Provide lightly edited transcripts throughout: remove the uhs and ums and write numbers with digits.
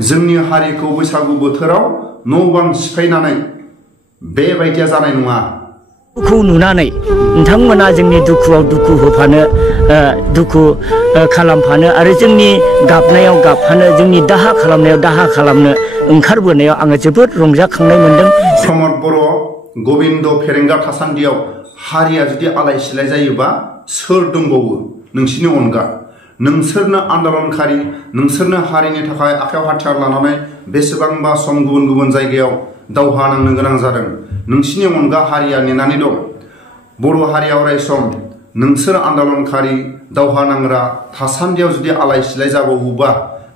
जोंनि हारिखौ बैसागु बोथोराव न' बां सिफायनानै बेबायदिया जानाय नङा। दुखु नुनानै नोंथांमोना जोंनि दुखुआव दुखु होफानो दुखु खालामफानो आरो जोंनि गाबनायाव गाबफानो जोंनि दाहा खालामनायाव दाहा खालामनो ओंखारबोनायाव आङो जोबोद रंजाखांनाय मोनदों। प्रमद बर' गबिन्द फेरेंगा थासान्दियाव हारिया जुदि आलाय सिलाय जायोबा सोर दंबावो नोंसिनि अनगा? नोंसोरनो आन्दलनखारि, नोंसोरनो हारिनि थाखाय आखायाव हाथियार लानानै बेसेबांबा सम गुबुन गुबुन जायगायाव दावहा नांनो गोनां जादों। नोंसिनि अनगा हारिया नेनानै दं। बर' हारिया अराय सम नोंसोर आन्दलनखारि दावहा नांग्रा थासान्दियाव जुदि आलाय सिलाय जाबावोबा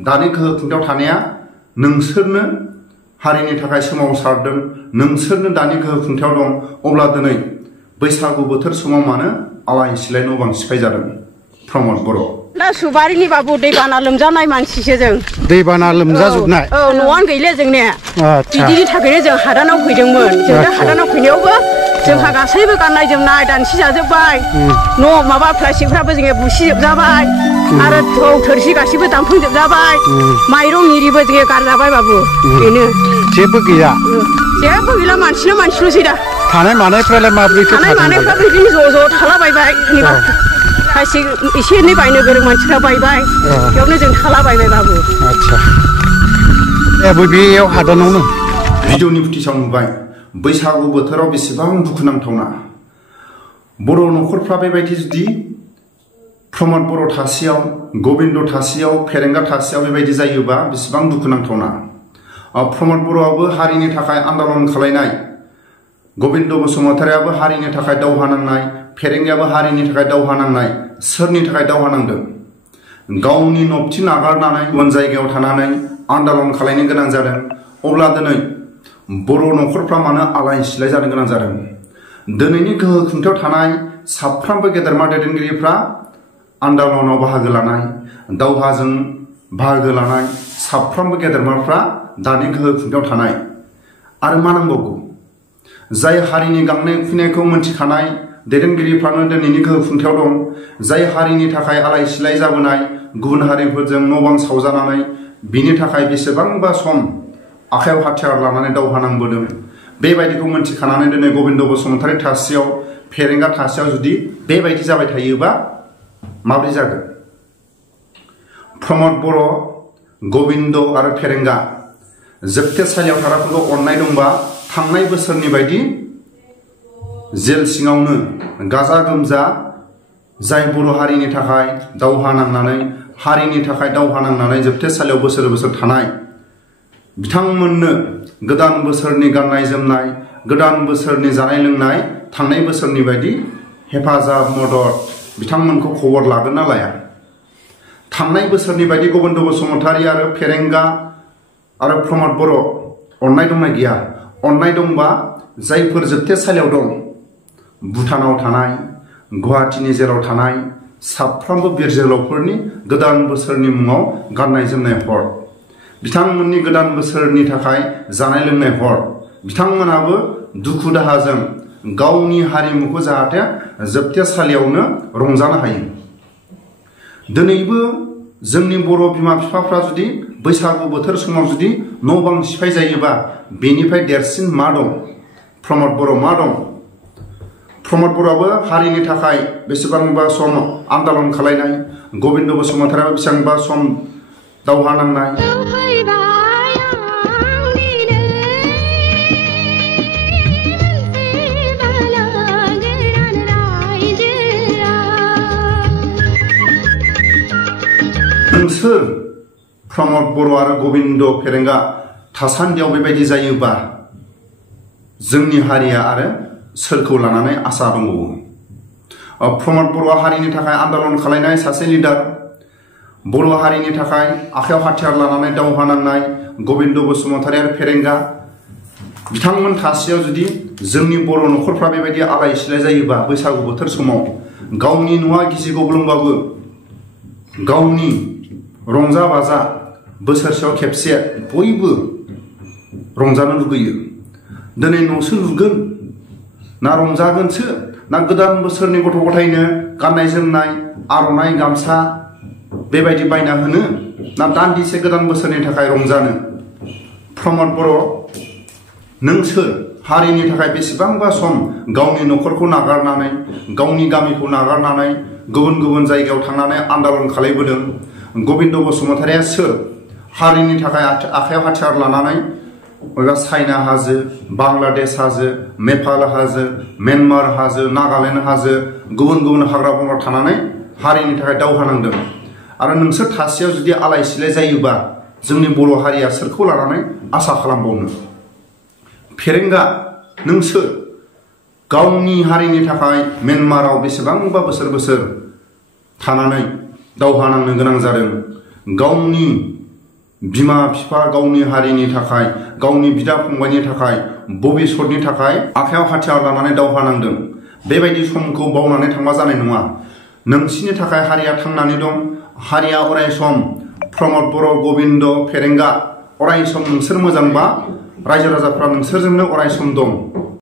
दानि गोहो खुंथायाव थानाया नोंसोरनो हारिनि थाखाय सोमावसारदों, नोंसोरनो दानि गोहो खुंथायाव दं। अब्ला दिनै बैसागु बोथोर समाव मानो आलाय सिलाय न' बां सिफाय जादों? प्रमद बर' सुबारिनि बाबु दैबाना लोमजानाय मानसिसो जों। दैबाना लोमजाजोबनाय? औ, न'आनो गैले जोंनिया। बिदिनि थाखायनो जों हादानाव फैदोंमोन। जों दा हादानाव फैनायावबो जोंहा गासैबो गाननाय जोमनाय दानसि जाजोब्बाय। न' माबा प्लास्टिकफ्राबो जोंनिया बुसिजोबजाबाय आरो थौ थोरसि गासैबो दानफ्लंजोबजाबाय। माइरं इरिबो जोङो गारजाबाय बाबु। बेनो जेबो गैया? जेबो गैला, मानसिना मानसिल'सै दा। थानाय मानायफ्रालाय माब्रैथो? थानाय मानायफ्राबो बिदिनो ज' ज' थालाबायबाय। खायसे एसे एनै बायनो गोरों मानसिफ्रा बायबाय, बेयावनो जों थालाबायबाय बाबु। आच्छा, बेयाव हादानावनो भिडिअनि फुटेजाव नुबाय बैसागु बोथोराव बेसेबां दुखुनांथावना। बर' न'खरफ्रा बेबायदि जुदि प्रमद बर' थासेयाव, गबिन्द थासेयाव, फेरेंगा थासेयाव बेबायदि जायोबा बेसेबां दुखुनांथावना। प्रमद बर'आबो हारिनि थाखाय आन्दलन खालायनाय, गबिन्द बसुमतारियाबो हारिनि थाखाय दावहा नांनाय, फेरेंगायाबो हारिनि थाखाय दावहा नांनाय। सोरनि थाखाय दावहा नांदों? गावनि नबथि नागारनानै गुबुन जायगायाव थानानै आन्दलन खालायनो गोनां जादों। अब्ला दिनै बर' न'खरफ्रा मानो आलाय सिलाय जानो गोनां जादों? दिनैनि गोहो खुंथायाव थानाय साफ्रोमबो गेदेरमा दैदेनगिरिफ्रा आन्दलनाव बाहागो लानाय, दावहाजों बाहागो लानाय साफ्रोमबो गेदेरमाफ्रा दानि गोहो खुंथायाव थानाय। आरो मा नांबावगौ? जाय हारिनि गांनाय उखैनायखौ मोनथिखानाय दैदेनगिरिफ्रानो दिनैनि गोहो खुंथायाव दं। जाय हारिनि थाखाय आलाय सिलाय जाबोनाय, गुबुन हारिफोरजों न' बां सावजानानै बिनि थाखाय बेसेबांबा सम आखायाव हाथियार लानानै दावहा नांबोदों। बेबायदिखौ मोनथिखानानै दिनै गबिन्द बसुमतारि थासेयाव, फेरेंगा थासेयाव जुदि बेबायदि जाबाय थायोबा माब्रै जागोन? प्रमद बर', गबिन्द आरो फेरेंगा जोबथेसालियाव थाग्राफोरखौ अननाय दंबा थांनाय बोसोरनि बायदि जेल सिङावनो गाजा गोमजा जाय बर' हारिनि थाखाय दावहा नांनानै, हारिनि थाखाय दावहा नांनानै जोबथेसालियाव बोसोर बोसोर थानाय बिथांमोननो गोदान बोसोरनि गाननाय जोमनाय, गोदान बोसोरनि जानाय लोंनाय थांनाय बोसोरनि बायदि हेफाजाब मदद बिथांमोनखौ खबर लागोन ना लाया? थांनाय बोसोरनि बायदि गबिन्द बसुमतारि आरो फेरेंगा आरो प्रमद बर' अननाय दंना गैया? अननाय दंबा जायफोर जोबथेसालियाव दं, भुटानाव थानाय, गुवाहाटीनि जेराव थानाय साफ्रोमबो बिर जोहोलावफोरनि गोदान बोसोरनि मुङाव गाननाय जोमनाय हर, बिथांमोननि गोदान बोसोरनि थाखाय जानाय लोंनाय हर। बिथांमोनाबो दुखु दाहाजों गावनि हारिमुखौ जाहाथे जोबथेसालियावनो रंजानो हायो। दिनैबो जोंनि बर' बिमा बिफाफ्रा जुदि बैसागु बोथोर समाव जुदि न' बां सिफाय जायोबा बेनिफ्राय देरसिन मा दं? प्रमद बर' मा दं? प्रमद बर'आबो हारिनि थाखाय बेसेबांबा सम आन्दलन खालायनाय, गबिन्द बसुमतारियाबो बेसेबांबा सम दावहा नांनाय। नोंसोर प्रमद बर' आरो गबिन्द फेरेंगा थासान्दियाव बेबायदि जायोबा जोंनि हारिया आरो सोरखौ लानानै आसा दंबावो? प्रमद बर'आ हारिनि थाखाय आन्दलन खालायनाय सासे लिडार, बर' हारिनि थाखाय आखायाव हाथियार लानानै दावहा नांनाय गबिन्द बसुमतारि आरो फेरेंगा बिथांमोन थासेयाव जुदि जोंनि बर' न'खरफ्रा बेबायदि आलाय सिलाय जायोबा बैसागु बोथोर समाव गावनि न'आ गिसि गब्लंबाबो गावनि रंजा बाजा बोसोरसेयाव खेबसे बयबो रंजानो लुगैयो। दिनै न'सो लुगोन ना रंजागोनसो ना गोदान बोसोरनि गथ' गथायनो गाननाय जोमनाय आर'नाइ गामसा बेबायदि बायना होनो? ना दान्दिसे गोदान बोसोरनि थाखाय रंजानो प्रमद बर' नों सोर हारिनि थाखाय बेसेबांबा सम गावनि न'खरखौ नागारनानै गावनि गामिखौ नागारनानै गुबुन गुबुन जायगायाव थांनानै आन्दालन खालामबोदों गबिन्द बसुमतारिया सोर हारिनि थाखाय आखायाव हाथियार लानानै बबेबा चाइना हाजो बांलादेश हाजो नेपाल हाजो म्यानमार हाजो नागालेण्ड हाजो गुबुन गुबुन हाग्रा बंग्रा थानानै हारिनि थाखाय दावहा नांदों आरो नोंसोर थासेयाव जुदि आलाय सिलाय जायोबा जोंनि बर' हारिया सोरखौ लानानै आसा खालामबावनो फेरेंगा नों सोर गावनि हारिनि थाखाय म्यानमाराव बेसेबांबा बोसोर थानानै दावहा नांनो गोनां जादों गावनि बिमा बिफा गावनि हारिनि थाखाय गावनि बिदा फंबायनि थाखाय भबिष्यतनि थाखाय आखायाव हाथियार लानानै दावहा नांदों बेबायदि समखौ बावनानै थांबा जानाय नङा नोंसिनि थाखाय हारिया थांनानै दं हारिया अराय सम प्रमद बर' गबिन्द फेरेंगा अराय सम नोंसोर मोजांबा रायजो राजाफ्रा नोंसोरजोंनो अराय सम दं